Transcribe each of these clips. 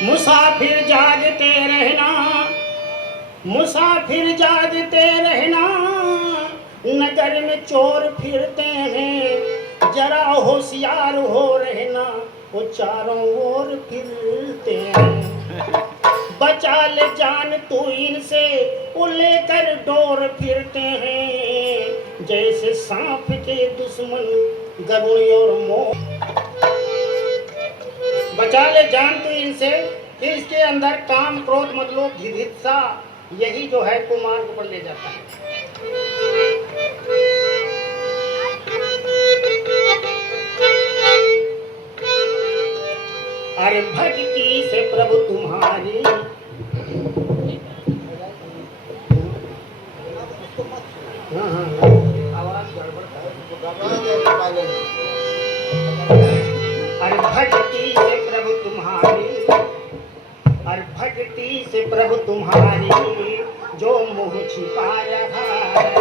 मुसाफिर जागते रहना, मुसाफिर जागते रहना, नगर में चोर फिरते हैं, जरा होशियार हो रहना, वो चारों ओर फिरते हैं। बचा ले जान तू इनसे, वो लेकर डोर फिरते हैं, जैसे सांप के दुश्मन गरुड़ और मोर। बचा ले जान तू इनसे कि इसके अंदर काम क्रोध मतलब जिघित्सा, यही जो है कुमार्ग पर ले जाता है। अरे भक्ति से प्रभु तुम्हारी, आवाज गड़बड़ है। अरे भक्ति से प्रभु तुम्हारी, अरे भक्ति से प्रभु तुम्हारी, जो मुँह छिपा रहा है।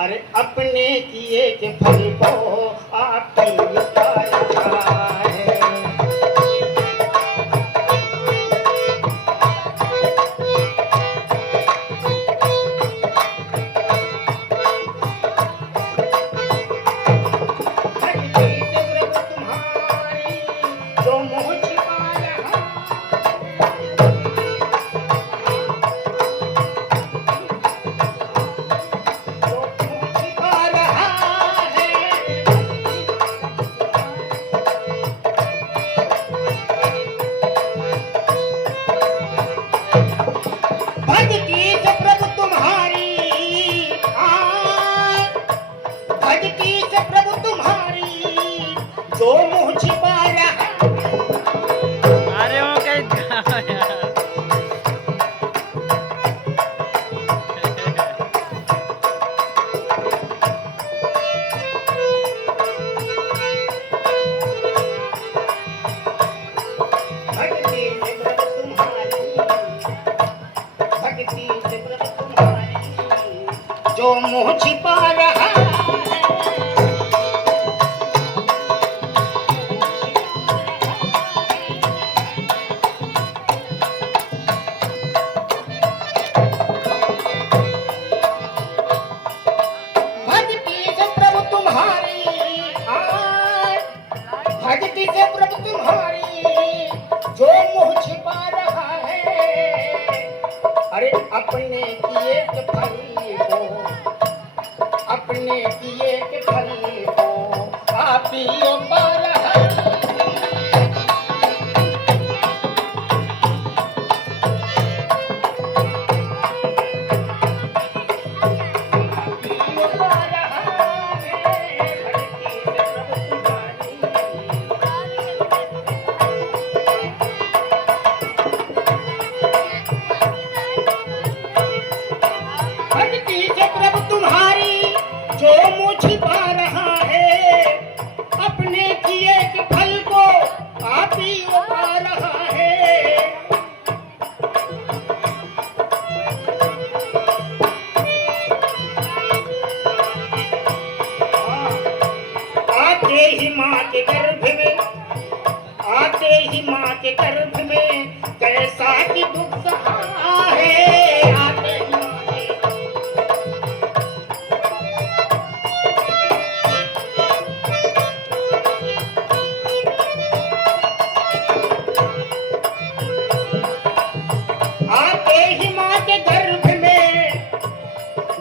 अरे अपने किए के फल को आप ही उतारा है। जो मुँह छिपा रहा, जो मुँह छिपा रहा। अरे वो कहीं भक्ति से प्रभु तुम्हारी, भक्ति से प्रभु तुम्हारी, जो मुँह छिपा रहा। भक्ति से प्रभु तुम्हारी, जो मुँह छिपा रहा है। अरे अपने किए के फल को, अपने किए के फल को आप ही पा रहा है। जो मुँह छिपा रहा है, अपने किए के फल को आप ही उठा रहा है। आते ही माँ के गर्भ में, आते ही माँ के गर्भ में कैसा कि दुख सहा है। आते ही माँ के, आते ही माँ के गर्भ में,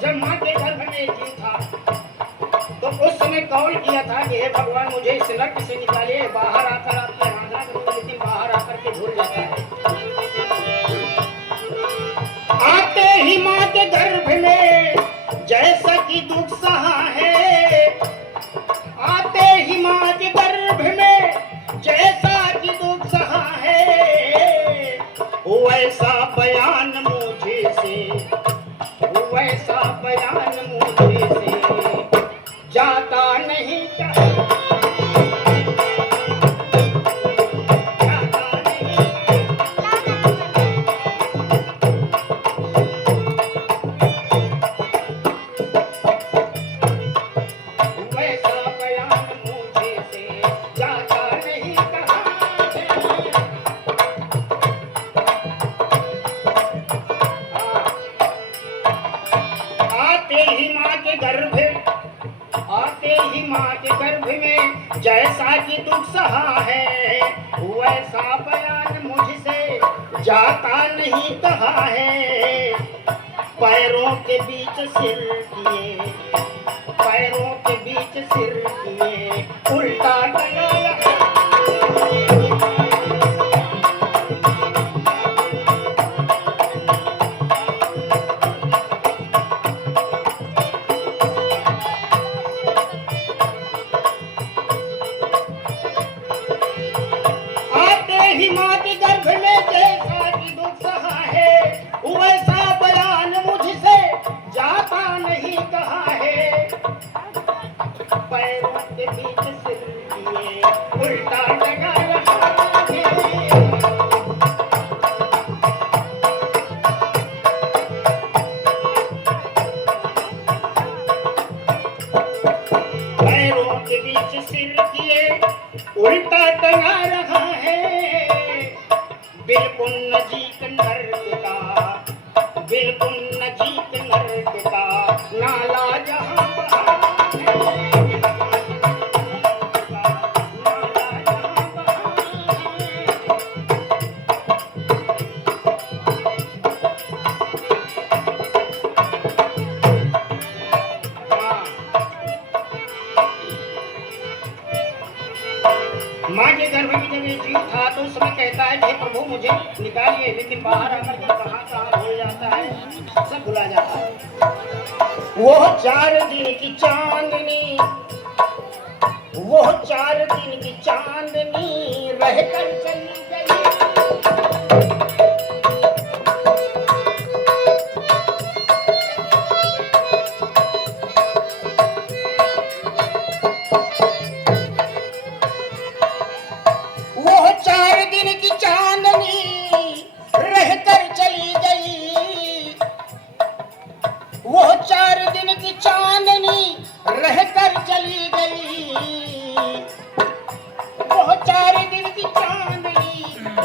जब माँ के गर्भ में जीव था तो उस समय कौल किया था कि हे भगवान मुझे इस नरक से निकालिए, बाहर आकर आपके आराधना करूं, लेकिन बाहर आकर के भूल जाता है। आते ही माँ के गर्भ में जैसा कि दुख सहा है, आते ही माँ के गर्भ में जैसा कि दुख सहा है, वैसा बयान मुझे से, वैसा बयान मुझे से जाता नहीं जाता नहीं। वैसा बयान मुझे से जाता नहीं कहा है। आते ही माँ के गर्भ, आते ही माँ के गर्भ में जैसा कि दुख सहा है, वैसा बयान मुझसे जाता नहीं कहा है। पैरों के बीच सिर किए, पैरों के बीच सिर किए, उल्टा टंगाया। आते ही माँ के गर्भ में जैसा कि दुख सहा है, वैसा बयान मुझसे जाता नहीं कहा है। पैरों के बीच सिर किए, उल्टा टंगा रहा है। पैरों के बीच सिर किए, उल्टा टंगा रहा है। बिल्कुल नजीक नर्क का, बिल्कुल नजीक नर्क का नाला जहाँ बहा है। नाला जहाँ बहा है। माँ के गर्भ में जब ये जीव था तो उस समय कहता है हे प्रभु मुझे निकालिए, लेकिन बाहर आकर के कहाँ कहाँ भूल जाता है, सब भुला जाता है। वो 4 दिन की चांदनी, वो 4 दिन की चांदनी रहकर चली